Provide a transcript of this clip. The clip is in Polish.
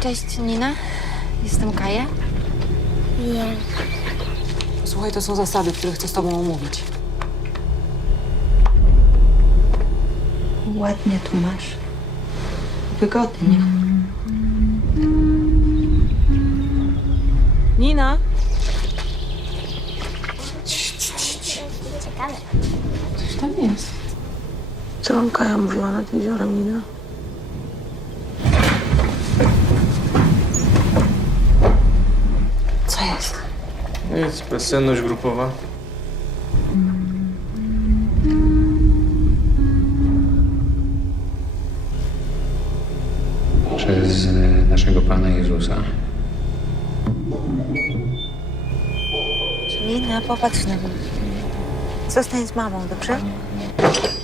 Cześć, Nina. Jestem Kaja. Nie. Yeah. Słuchaj, to są zasady, które chcę z tobą omówić. Ładnie tu masz. Wygodnie. Mm. Mm. Mm. Nina! Ciekawe. Coś tam jest. Co on Kaja mówiła nad jeziorem, Nina? co jest? Nic, bezsenność grupowa. Przez naszego Pana Jezusa. Czyli no, popatrz na no. mnie. Zostań z mamą, dobrze?